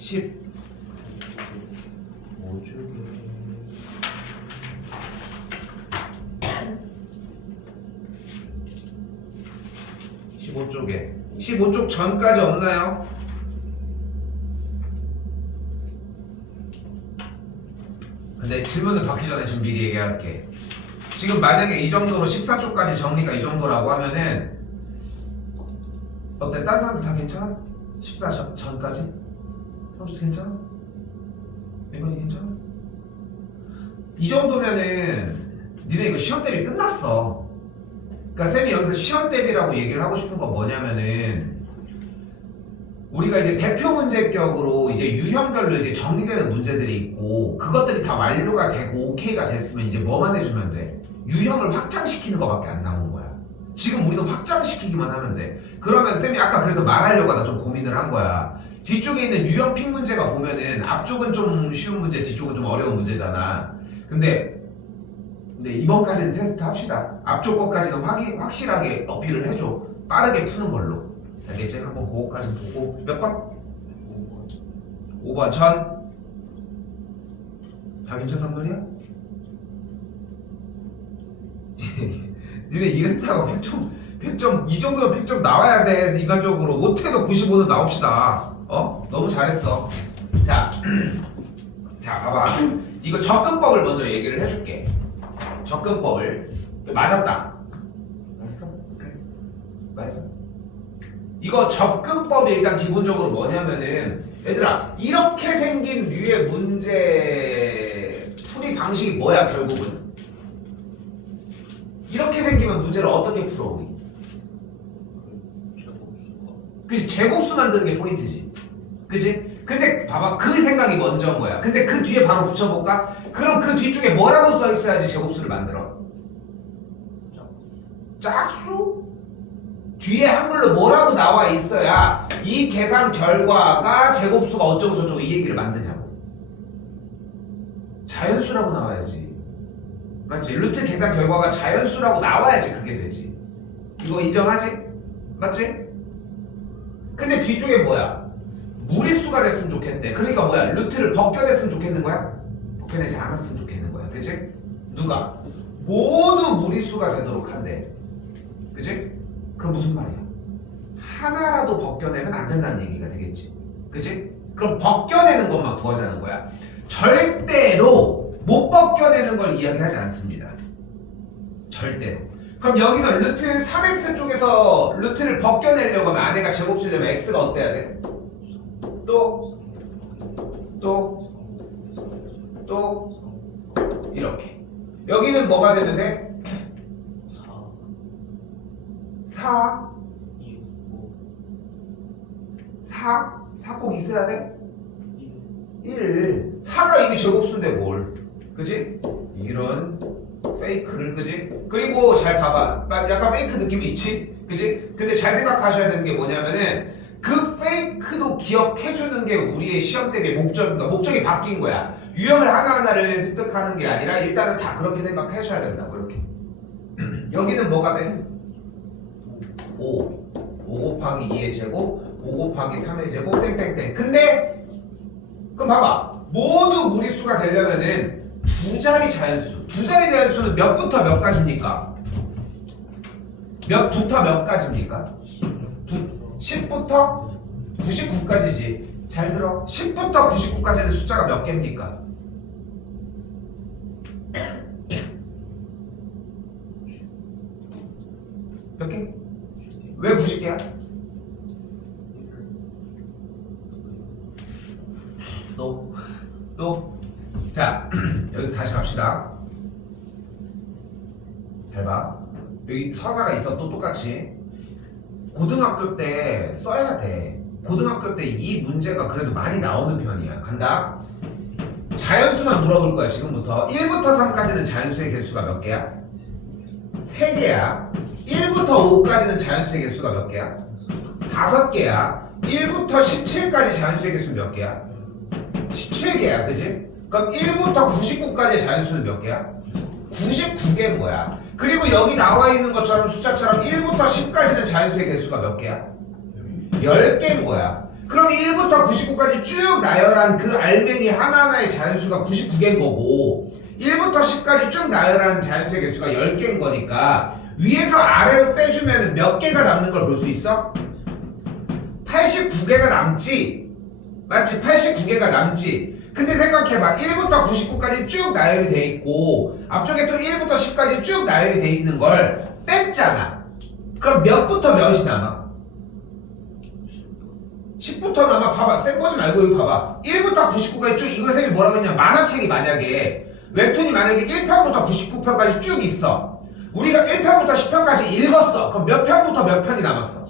15쪽에 15쪽에 15쪽 전까지 없나요? 근데 질문을 받기 전에 지금 미리 얘기할게. 지금 만약에 이 정도로 14쪽까지 정리가 이 정도라고 하면은 어때? 딴 사람들 다 괜찮아? 14 전까지? 형주도 괜찮아? 민건이 괜찮아? 이 정도면은 니네 이거 시험 대비 끝났어. 그러니까 쌤이 여기서 시험 대비라고 얘기를 하고 싶은 건 뭐냐면은 우리가 이제 대표 문제격으로 이제 유형별로 이제 정리되는 문제들이 있고 그것들이 다 완료가 되고 오케이가 됐으면 이제 뭐만 해주면 돼? 유형을 확장시키는 거밖에 안 남은 거야. 지금 우리도 확장시키기만 하면 돼. 그러면 쌤이 아까 그래서 말하려고 하다 좀 고민을 한 거야. 뒤쪽에 있는 유형 픽 문제가 보면은 앞쪽은 좀 쉬운 문제, 뒤쪽은 좀 어려운 문제잖아. 근데 이번까지는 테스트 합시다. 앞쪽 것까지는 확실하게 어필을 해줘. 빠르게 푸는 걸로. 알겠지? 한번 그거까지 보고. 몇 번? 5번 전. 다 괜찮단 말이야? 니네 이랬다고 100점 이 정도면 100점 나와야 돼. 인간적으로 못해도 95는 나옵시다. 너무 잘했어. 자 봐봐. 이거 접근법을 먼저 얘기를 해줄게. 접근법을. 맞았다. 맞았어? 그래. 맞았어. 이거 접근법이 일단 기본적으로 뭐냐면은 얘들아 이렇게 생긴 류의 문제 풀이 방식이 뭐야 결국은? 이렇게 생기면 문제를 어떻게 풀어 우리? 그치? 제곱수 만드는 게 포인트지. 그치? 근데 봐봐 그 생각이 먼저인 거야. 근데 그 뒤에 바로 붙여볼까? 그럼 그 뒤쪽에 뭐라고 써있어야지 제곱수를 만들어? 짝수? 뒤에 한글로 뭐라고 나와 있어야 이 계산 결과가 제곱수가 어쩌고 저쩌고 이 얘기를 만드냐고. 자연수라고 나와야지. 맞지? 루트 계산 결과가 자연수라고 나와야지 그게 되지. 이거 인정하지? 맞지? 근데 뒤쪽에 뭐야? 무리수가 됐으면 좋겠대. 그러니까 뭐야? 루트를 벗겨냈으면 좋겠는 거야? 벗겨내지 않았으면 좋겠는 거야. 그치? 누가? 모두 무리수가 되도록 한대. 그치? 그럼 무슨 말이야? 하나라도 벗겨내면 안 된다는 얘기가 되겠지. 그치? 그럼 벗겨내는 것만 구하자는 거야. 절대로 못 벗겨내는 걸 이야기하지 않습니다. 절대로. 그럼 여기서 루트 3x 쪽에서 루트를 벗겨내려고 하면 안에가 제곱수려면 x가 어때야 돼? 또 이렇게. 여기는 뭐가 되면 돼? 4 4 꼭 있어야 돼? 1 4가 이게 제곱수인데 뭘? 그지? 이런 페이크를. 그지? 그리고 잘 봐봐. 약간 페이크 느낌이 있지? 그지? 근데 잘 생각하셔야 되는 게 뭐냐면은 그 페이크도 기억해주는 게 우리의 시험 대비 목적인가? 목적이 바뀐 거야. 유형을 하나하나를 습득하는 게 아니라 일단은 다 그렇게 생각하셔야 된다고. 이렇게. 여기는 뭐가 돼? 5 곱하기 2의 제곱 5 곱하기 3의 제곱 땡땡땡. 근데 그럼 봐봐. 모두 무리수가 되려면은 두 자리 자연수는 몇부터 몇까지입니까? 몇부터 몇까지입니까? 10부터 99까지지. 잘 들어. 10부터 99까지는 숫자가 몇 개입니까? 몇 개? 왜 90개야? 또. 자, 여기서 다시 갑시다. 잘 봐. 여기 서사가 있어. 또 똑같이. 고등학교 때 써야 돼. 고등학교 때 이 문제가 그래도 많이 나오는 편이야. 간다. 자연수만 물어볼 거야. 지금부터 1부터 3까지는 자연수의 개수가 몇 개야? 3개야. 1부터 5까지는 자연수의 개수가 몇 개야? 5개야. 1부터 17까지 자연수의 개수는 몇 개야? 17개야. 그지? 그럼 1부터 99까지의 자연수는 몇 개야? 99개인 거야. 그리고 여기 나와 있는 것처럼 숫자처럼 1부터 10까지는 자연수의 개수가 몇 개야? 10개인 거야. 그럼 1부터 99까지 쭉 나열한 그 알맹이 하나하나의 자연수가 99개인 거고 1부터 10까지 쭉 나열한 자연수의 개수가 10개인 거니까 위에서 아래로 빼주면 몇 개가 남는 걸 볼 수 있어? 89개가 남지? 맞지? 89개가 남지? 근데 생각해봐. 1부터 99까지 쭉 나열이 돼 있고 앞쪽에 또 1부터 10까지 쭉 나열이 돼 있는 걸 뺐잖아. 그럼 몇부터 몇이 남아? 10부터 남아. 봐봐. 센 거지 말고 여기 봐봐. 1부터 99까지 쭉 이거 쌤이 뭐라고 했냐. 만화책이 만약에 웹툰이 만약에 1편부터 99편까지 쭉 있어. 우리가 1편부터 10편까지 읽었어. 그럼 몇 편부터 몇 편이 남았어?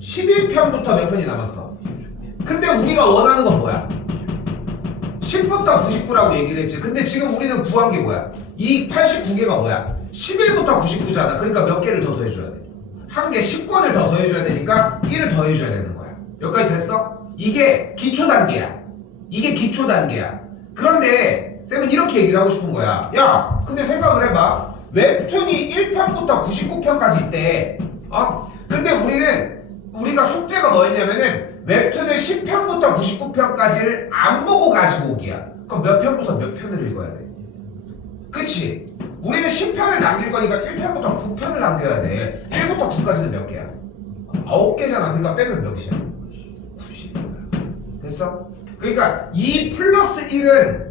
11편부터 몇 편이 남았어. 근데 우리가 원하는 건 뭐야? 10부터 99라고 얘기를 했지. 근데 지금 우리는 구한 게 뭐야? 이 89개가 뭐야? 11부터 99잖아. 그러니까 몇 개를 더 더해줘야 돼? 한 개 10권을 더 더해줘야 되니까 1을 더해줘야 되는 거야. 여기까지 됐어? 이게 기초 단계야. 이게 기초 단계야. 그런데 쌤은 이렇게 얘기를 하고 싶은 거야. 야, 근데 생각을 해봐. 웹툰이 1편부터 99편까지 있대. 근데 우리가 숙제가 뭐였냐면은 웹툰을 10편부터 99편까지를 안 보고 가지고 오기야. 그럼 몇 편부터 몇 편을 읽어야 돼? 그치? 우리는 10편을 남길 거니까 1편부터 9편을 남겨야 돼. 1부터 9까지는 몇 개야? 9개잖아. 그러니까 빼면 몇이야? 90. 됐어? 그러니까 2 플러스 1은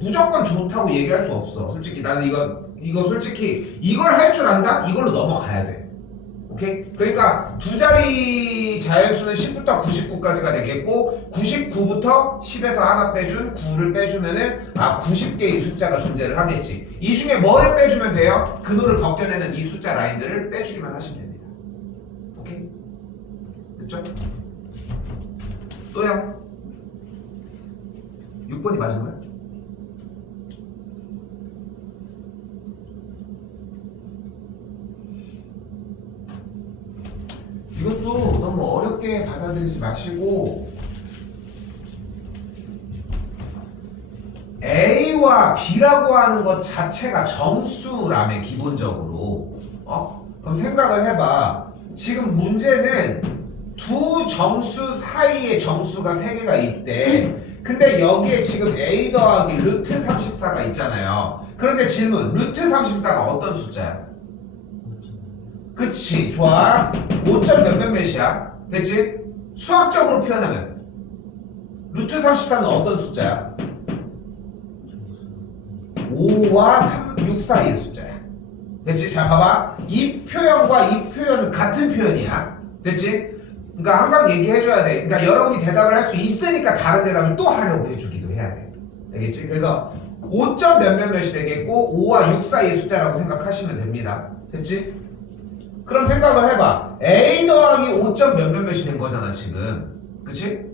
무조건 좋다고 얘기할 수 없어. 솔직히 나는 이거 솔직히 이걸 할 줄 안다? 이걸로 넘어가야 돼. 오케이? 그러니까 두 자리 자연수는 10부터 99까지가 되겠고 99부터 10에서 하나 빼준 9를 빼주면은 90개의 숫자가 존재를 하겠지. 이 중에 뭐를 빼주면 돼요? 근호를 벗겨내는 이 숫자 라인들을 빼주기만 하시면 됩니다. 오케이? 됐죠? 또요? 6번이 맞은 거야? 이것도 너무 어렵게 받아들이지 마시고 A와 B라고 하는 것 자체가 정수라며 기본적으로 그럼 생각을 해봐. 지금 문제는 두 정수 사이에 정수가 3개가 있대. 근데 여기에 지금 A 더하기 루트 34가 있잖아요. 그런데 질문, 루트 34가 어떤 숫자야? 그치, 좋아. 5점 몇몇몇이야? 됐지? 수학적으로 표현하면 루트 34는 어떤 숫자야? 5와 3, 6 사이의 숫자야. 됐지? 자, 봐봐. 이 표현과 이 표현은 같은 표현이야. 됐지? 그러니까 항상 얘기해줘야 돼. 그러니까 여러분이 대답을 할 수 있으니까 다른 대답을 또 하려고 해주기도 해야 돼. 알겠지? 그래서 5점 몇몇몇이 되겠고 5와 6 사이의 숫자라고 생각하시면 됩니다. 됐지? 그럼 생각을 해봐. A 더하기 5점 몇몇몇이 된 거잖아 지금. 그치?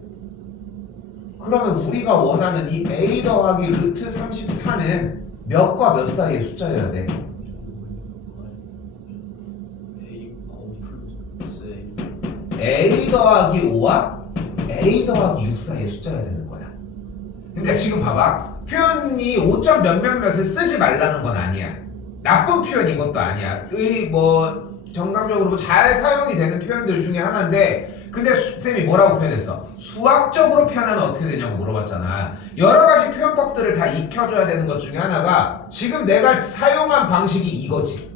그러면 우리가 원하는 이 A 더하기 루트 34는 몇과 몇 사이의 숫자여야 돼? A 더하기 5와 A 더하기 6 사이의 숫자여야 되는 거야. 그러니까 지금 봐봐. 표현이 5점 몇몇몇을 쓰지 말라는 건 아니야. 나쁜 표현인 것도 아니야. 정상적으로 잘 사용이 되는 표현들 중에 하나인데 근데 쌤이 뭐라고 표현했어? 수학적으로 표현하면 어떻게 되냐고 물어봤잖아. 여러 가지 표현법들을 다 익혀줘야 되는 것 중에 하나가 지금 내가 사용한 방식이 이거지.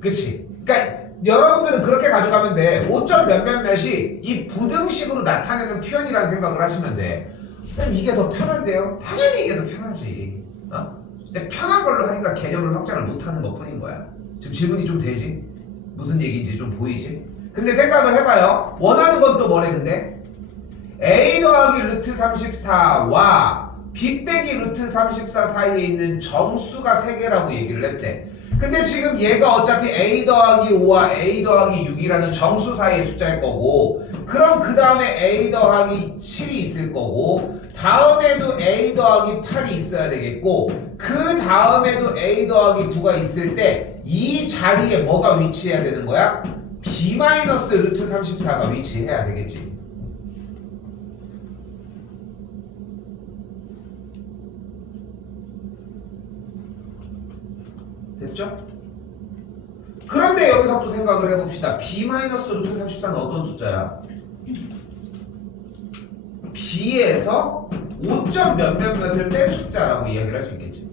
그치? 그러니까 여러분들은 그렇게 가져가면 돼. 5점 몇몇몇이 이 부등식으로 나타내는 표현이라는 생각을 하시면 돼. 쌤 이게 더 편한데요? 당연히 이게 더 편하지. 근데 편한 걸로 하니까 개념을 확장을 못하는 것 뿐인 거야. 지금 질문이 좀 되지? 무슨 얘기인지 좀 보이지? 근데 생각을 해봐요. 원하는 건 또 뭐래 근데? A 더하기 루트 34와 B 빼기 루트 34 사이에 있는 정수가 3개라고 얘기를 했대. 근데 지금 얘가 어차피 A 더하기 5와 A 더하기 6이라는 정수 사이의 숫자일 거고 그럼 그 다음에 A 더하기 7이 있을 거고 다음에도 A 더하기 8이 있어야 되겠고 그 다음에도 A 더하기 9가 있을 때 이 자리에 뭐가 위치해야 되는 거야? B 마이너스 루트 34가 위치해야 되겠지. 됐죠? 그런데 여기서 또 생각을 해봅시다. B 마이너스 루트 34는 어떤 숫자야? B에서 5점 몇몇몇을 뺀 숫자라고 이야기를 할 수 있겠지.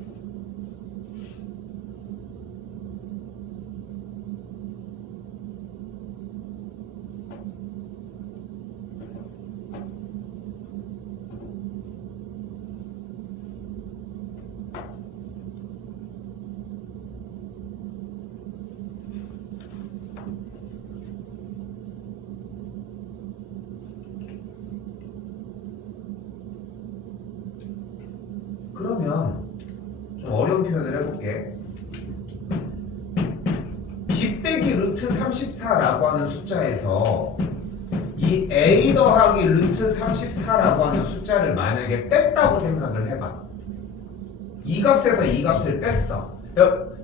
그러면 좀 어려운 표현을 해볼게. B 빼기 루트 34라고 하는 숫자에서 이 A 더하기 루트 34라고 하는 숫자를 만약에 뺐다고 생각을 해봐. 이 값에서 이 값을 뺐어.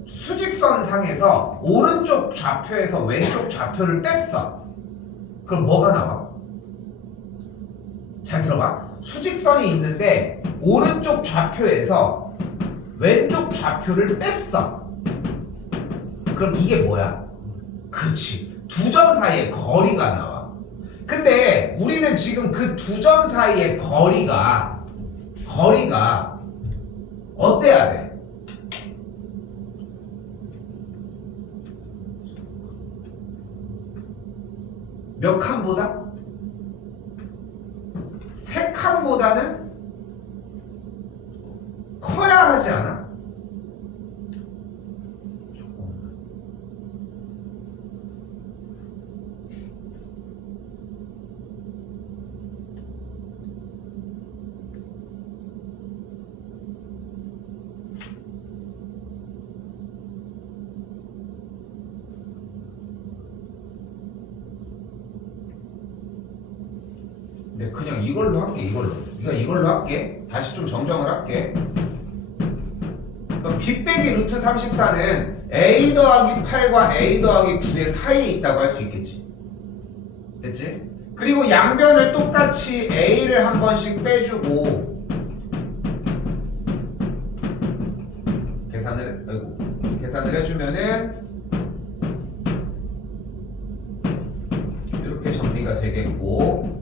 수직선 상에서 오른쪽 좌표에서 왼쪽 좌표를 뺐어. 그럼 뭐가 나와? 잘 들어봐. 수직선이 있는데 오른쪽 좌표에서 왼쪽 좌표를 뺐어. 그럼 이게 뭐야? 그치, 두 점 사이의 거리가 나와. 근데 우리는 지금 그 두 점 사이의 거리가 어때야 돼? 몇 칸보다? 세 칸보다는 커야 하지 않아? 네, 그냥 이걸로 할게. 이걸로 할게. 다시 좀 정정을 할게. 그럼 B 빼기 루트 34는 A 더하기 8과 A 더하기 9의 사이에 있다고 할 수 있겠지. 됐지? 그리고 양변을 똑같이 A를 한 번씩 빼주고 계산을 해주면은 이렇게 정리가 되겠고,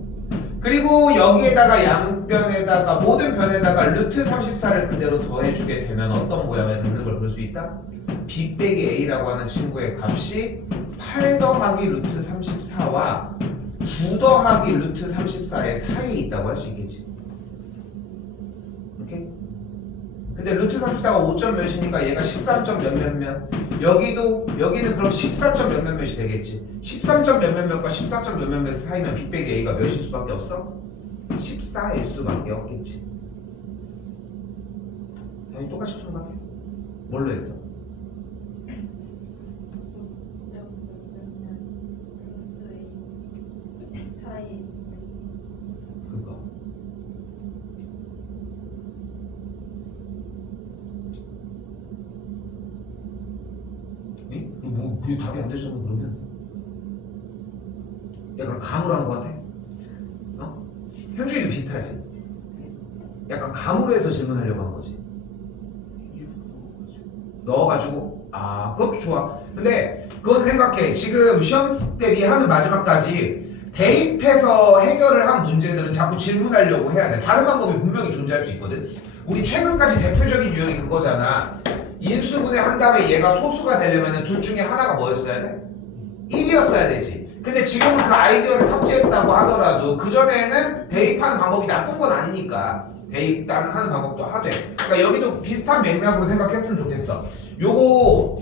그리고 여기에다가 양변에다가 모든 변에다가 루트 34를 그대로 더해주게 되면 어떤 모양이 되는 걸 볼 수 있다? B 빼기 A라고 하는 친구의 값이 8 더하기 루트 34와 9 더하기 루트 34의 사이에 있다고 할 수 있겠지. 오케이? 근데 루트 34가 5점 몇이니까 얘가 13점 몇몇몇. 여기는 그럼 14점 몇몇몇이 되겠지. 13점 몇몇몇과 14점 몇몇몇 사이면 B 빼기 A가 몇일 수밖에 없어? 14일 수밖에 없겠지. 당연히 똑같이 풀어갈게. 뭘로 했어? 그거. 그게 답이 안 되잖아. 그러면 약간 감으로 한 거 같아. 어? 현주이도 비슷하지. 약간 감으로 해서 질문하려고 한 거지. 넣어가지고. 아, 그것도 좋아. 근데 그건 생각해. 지금 시험 대비하는 마지막까지 대입해서 해결을 한 문제들은 자꾸 질문하려고 해야 돼. 다른 방법이 분명히 존재할 수 있거든. 우리 최근까지 대표적인 유형이 그거잖아. 인수분해 한 다음에 얘가 소수가 되려면 둘 중에 하나가 뭐였어야 돼? 1이었어야 되지. 근데 지금은 그 아이디어를 탑재했다고 하더라도 그전에는 대입하는 방법이 나쁜 건 아니니까 대입하는 방법도 하되, 그러니까 여기도 비슷한 맥락으로 생각했으면 좋겠어. 요거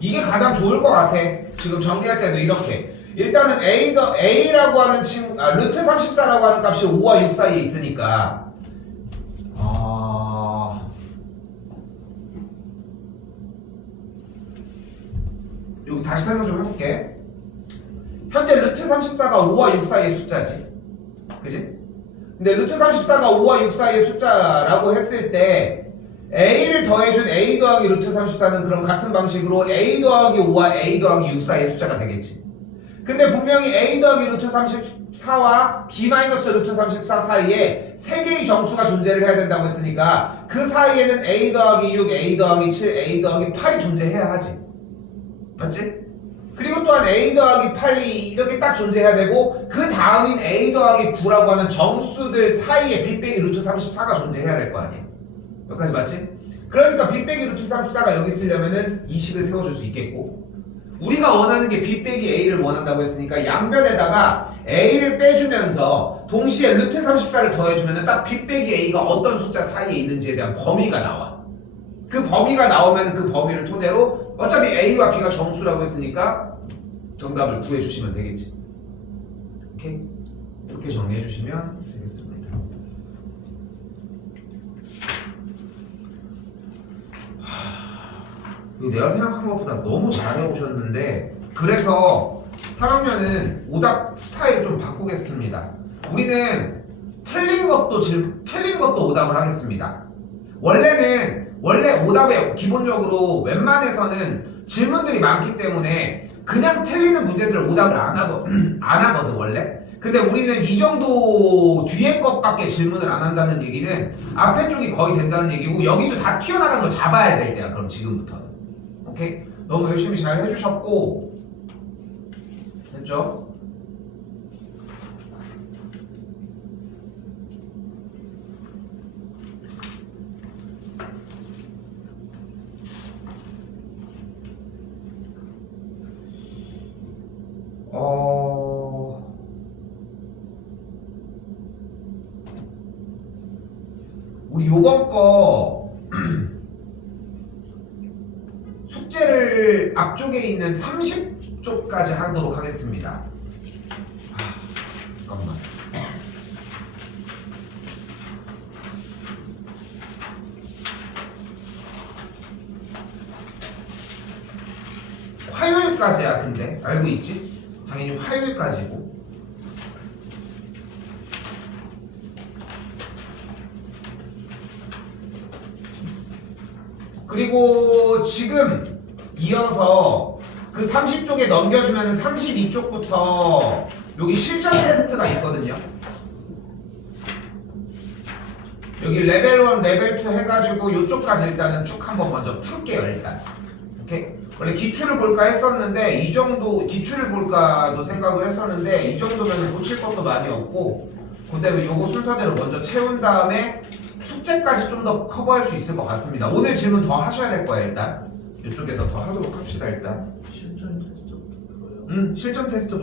이게 가장 좋을 것 같아. 지금 정리할 때도 이렇게 일단은 A라고 하는 친구, 루트 34라고 하는 값이 5와 6 사이에 있으니까 여기 다시 설명 좀 해볼게. 현재 루트 34가 5와 6 사이의 숫자지, 그지? 근데 루트 34가 5와 6 사이의 숫자라고 했을 때 A를 더해준 A 더하기 루트 34는 그럼 같은 방식으로 A 더하기 5와 A 더하기 6 사이의 숫자가 되겠지. 근데 분명히 a 더하기 루트 34와 b 마이너스 루트 34 사이에 3개의 정수가 존재를 해야 된다고 했으니까 그 사이에는 a 더하기 6, a 더하기 7, a 더하기 8이 존재해야 하지. 맞지? 그리고 또한 a 더하기 8이 이렇게 딱 존재해야 되고 그 다음인 a 더하기 9라고 하는 정수들 사이에 b 빼기 루트 34가 존재해야 될 거 아니야. 여기까지 맞지? 그러니까 b 빼기 루트 34가 여기 쓰려면은 이 식을 세워줄 수 있겠고 우리가 원하는 게 b 빼기 a를 원한다고 했으니까 양변에다가 a를 빼주면서 동시에 루트 34를 더해주면은 딱 b 빼기 a가 어떤 숫자 사이에 있는지에 대한 범위가 나와. 그 범위가 나오면은 그 범위를 토대로 어차피 a와 b가 정수라고 했으니까 정답을 구해주시면 되겠지. 오케이? 이렇게 정리해주시면 되겠습니다. 이거 내가 생각한 것보다 너무 잘해오셨는데 그래서 3학년은 오답 스타일 좀 바꾸겠습니다. 우리는 틀린 것도 오답을 하겠습니다. 원래 오답에 기본적으로 웬만해서는 질문들이 많기 때문에 그냥 틀리는 문제들을 오답을 안 하거든 원래. 근데 우리는 이 정도 뒤에 것밖에 질문을 안 한다는 얘기는 앞에 쪽이 거의 된다는 얘기고 여기도 다 튀어나간 걸 잡아야 될 때야. 그럼 지금부터는. 오케이? 너무 열심히 잘 해주셨고 됐죠? 우리 요번 거 숙제를 앞쪽에 있는 30쪽까지 하도록 하겠습니다. 잠깐만. 화요일까지야. 근데 알고 있지? 당연히 화요일까지고. 그리고 지금 이어서 그 30쪽에 넘겨주면 32쪽부터 여기 실전 테스트가 있거든요. 여기 레벨 1, 레벨 2 해가지고 이쪽까지 일단은 쭉 한번 먼저 풀게요. 일단 오케이? 원래 기출을 볼까 했었는데 이 정도 기출을 볼까도 생각을 했었는데 이 정도면 고칠 것도 많이 없고 그다음에 요거 순서대로 먼저 채운 다음에 숙제까지 좀 더 커버할 수 있을 것 같습니다. 오늘 질문 더 하셔야 될 거예요. 일단 이쪽에서 더 하도록 합시다. 일단 실전 테스트부터 풀어요. 실전 테스트부터